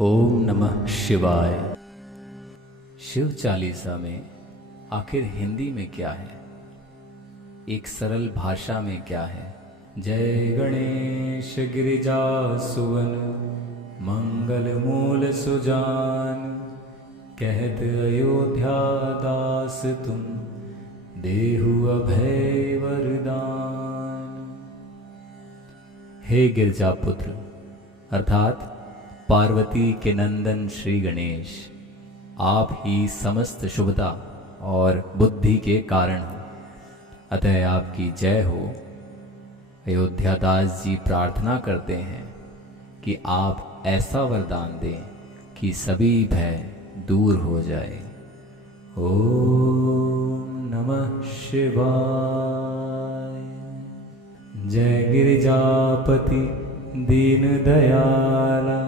ओम नमः शिवाय। शिव चालीसा में आखिर हिंदी में क्या है, एक सरल भाषा में क्या है? जय गणेश गिरिजा सुवन मंगल मूल सुजान, कहत अयोध्या दास तुम देहु अभय वरदान। हे गिरजा पुत्र अर्थात पार्वती के नंदन श्री गणेश, आप ही समस्त शुभता और बुद्धि के कारण हो, अतः आपकी जय हो। अयोध्या दास जी प्रार्थना करते हैं कि आप ऐसा वरदान दें कि सभी भय दूर हो जाए। ओम नमः शिवाय। जय गिरिजापति दीन दयाला,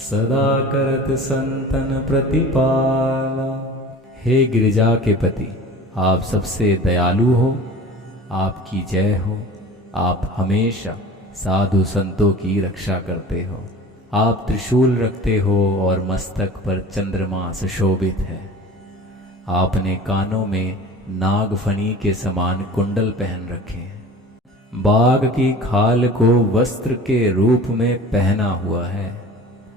सदा करत संतन प्रतिपाला। हे गिरिजा के पति, आप सबसे दयालु हो, आपकी जय हो। आप हमेशा साधु संतों की रक्षा करते हो। आप त्रिशूल रखते हो और मस्तक पर चंद्रमा सुशोभित है। आपने कानों में नागफनी के समान कुंडल पहन रखे हैं। बाघ की खाल को वस्त्र के रूप में पहना हुआ है।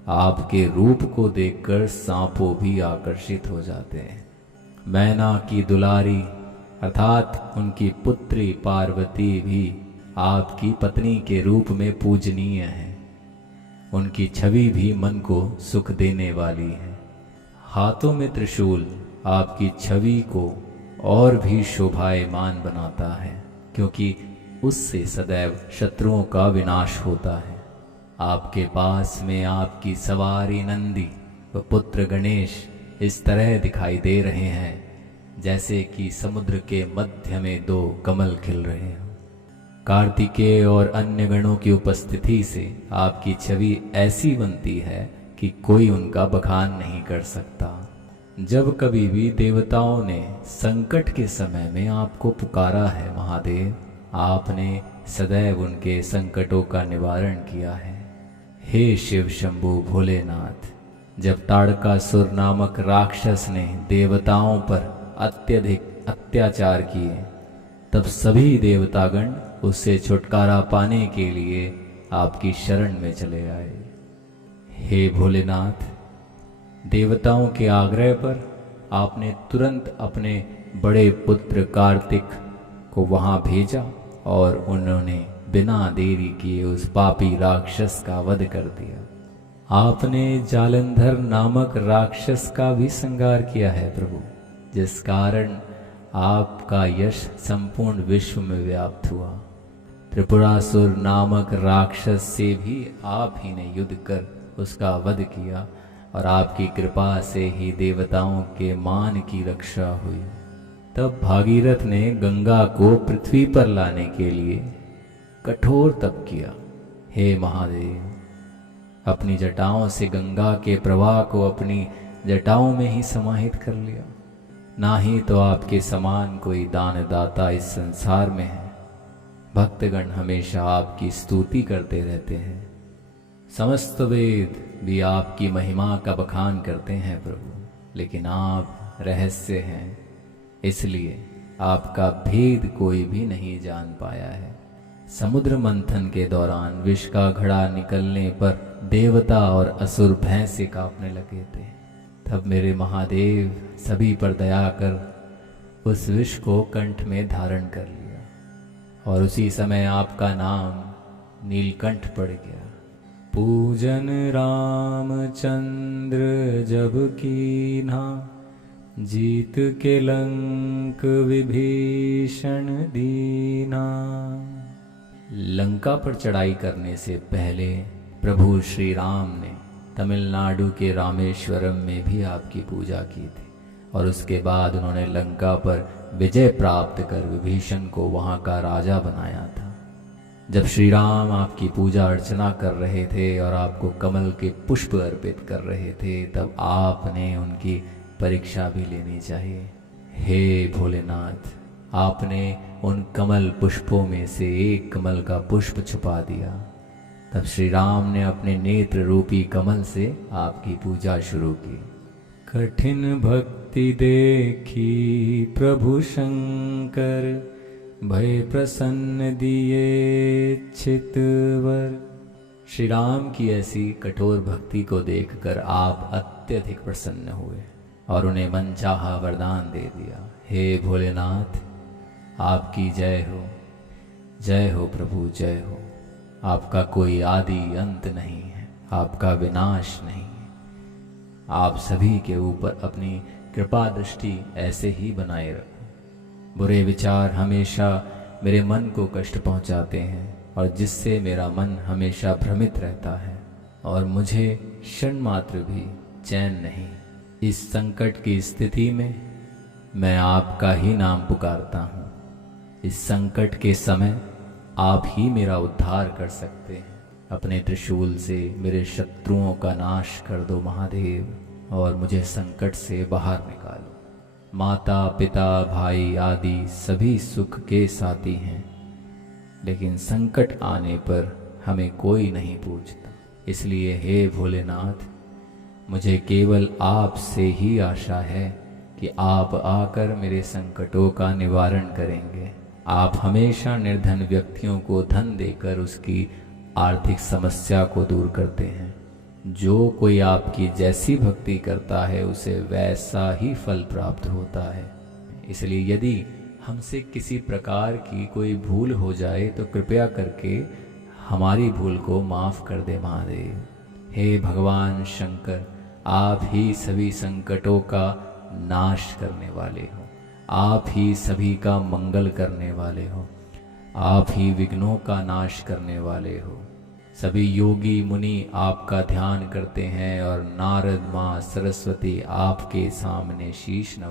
आपके रूप को देखकर सांपों भी आकर्षित हो जाते हैं। मैना की दुलारी अर्थात उनकी पुत्री पार्वती भी आपकी पत्नी के रूप में पूजनीय है। उनकी छवि भी मन को सुख देने वाली है। हाथों में त्रिशूल आपकी छवि को और भी शोभायमान बनाता है, क्योंकि उससे सदैव शत्रुओं का विनाश होता है। आपके पास में आपकी सवारी नंदी व पुत्र गणेश इस तरह दिखाई दे रहे हैं जैसे कि समुद्र के मध्य में दो कमल खिल रहे हों। कार्तिकेय और अन्य गणों की उपस्थिति से आपकी छवि ऐसी बनती है कि कोई उनका बखान नहीं कर सकता। जब कभी भी देवताओं ने संकट के समय में आपको पुकारा है महादेव, आपने सदैव उनके संकटों का निवारण किया है। हे शिव शंभु भोलेनाथ, जब ताड़कासुर नामक राक्षस ने देवताओं पर अत्यधिक अत्याचार किए, तब सभी देवतागण उससे छुटकारा पाने के लिए आपकी शरण में चले आए। हे भोलेनाथ, देवताओं के आग्रह पर आपने तुरंत अपने बड़े पुत्र कार्तिक को वहां भेजा और उन्होंने बिना देरी किए उस पापी राक्षस का वध कर दिया। आपने जालंधर नामक राक्षस का भी संहार किया है प्रभु, जिस कारण आपका यश संपूर्ण विश्व में व्याप्त हुआ। त्रिपुरासुर नामक राक्षस से भी आप ही ने युद्ध कर उसका वध किया और आपकी कृपा से ही देवताओं के मान की रक्षा हुई। तब भागीरथ ने गंगा को पृथ्वी पर लाने के लिए कठोर तप किया। हे महादेव, अपनी जटाओं से गंगा के प्रवाह को अपनी जटाओं में ही समाहित कर लिया। ना ही तो आपके समान कोई दानदाता इस संसार में है। भक्तगण हमेशा आपकी स्तुति करते रहते हैं। समस्त वेद भी आपकी महिमा का बखान करते हैं प्रभु, लेकिन आप रहस्य हैं, इसलिए आपका भेद कोई भी नहीं जान पाया है। समुद्र मंथन के दौरान विष का घड़ा निकलने पर देवता और असुर भय से कांपने लगे थे। तब मेरे महादेव सभी पर दया कर उस विष को कंठ में धारण कर लिया और उसी समय आपका नाम नीलकंठ पड़ गया। पूजन रामचंद्र जब कीन्हा, जीत के लंक विभीषण दीना। लंका पर चढ़ाई करने से पहले प्रभु श्री राम ने तमिलनाडु के रामेश्वरम में भी आपकी पूजा की थी और उसके बाद उन्होंने लंका पर विजय प्राप्त कर विभीषण को वहां का राजा बनाया था। जब श्री राम आपकी पूजा अर्चना कर रहे थे और आपको कमल के पुष्प अर्पित कर रहे थे, तब आपने उनकी परीक्षा भी लेनी चाहिए। हे भोलेनाथ, आपने उन कमल पुष्पों में से एक कमल का पुष्प छुपा दिया। तब श्री राम ने अपने नेत्र रूपी कमल से आपकी पूजा शुरू की। कठिन भक्ति देखी प्रभु शंकर, भय प्रसन्न दिए चित वर। श्री राम की ऐसी कठोर भक्ति को देखकर आप अत्यधिक प्रसन्न हुए और उन्हें मनचाहा वरदान दे दिया। हे भोलेनाथ, आपकी जय हो प्रभु, जय हो। आपका कोई आदि अंत नहीं है, आपका विनाश नहीं है। आप सभी के ऊपर अपनी कृपा दृष्टि ऐसे ही बनाए रखो। बुरे विचार हमेशा मेरे मन को कष्ट पहुंचाते हैं और जिससे मेरा मन हमेशा भ्रमित रहता है और मुझे क्षण मात्र भी चैन नहीं। इस संकट की स्थिति में मैं आपका ही नाम पुकारता हूँ। इस संकट के समय आप ही मेरा उद्धार कर सकते हैं। अपने त्रिशूल से मेरे शत्रुओं का नाश कर दो महादेव और मुझे संकट से बाहर निकालो। माता पिता भाई आदि सभी सुख के साथी हैं, लेकिन संकट आने पर हमें कोई नहीं पूछता। इसलिए हे भोलेनाथ, मुझे केवल आपसे ही आशा है कि आप आकर मेरे संकटों का निवारण करेंगे। आप हमेशा निर्धन व्यक्तियों को धन देकर उसकी आर्थिक समस्या को दूर करते हैं। जो कोई आपकी जैसी भक्ति करता है उसे वैसा ही फल प्राप्त होता है। इसलिए यदि हमसे किसी प्रकार की कोई भूल हो जाए तो कृपया करके हमारी भूल को माफ़ कर दे महादेव। हे भगवान शंकर, आप ही सभी संकटों का नाश करने वाले हो, आप ही सभी का मंगल करने वाले हो, आप ही विघ्नों का नाश करने वाले हो। सभी योगी मुनि आपका ध्यान करते हैं और नारद माँ सरस्वती आपके सामने शीश नवा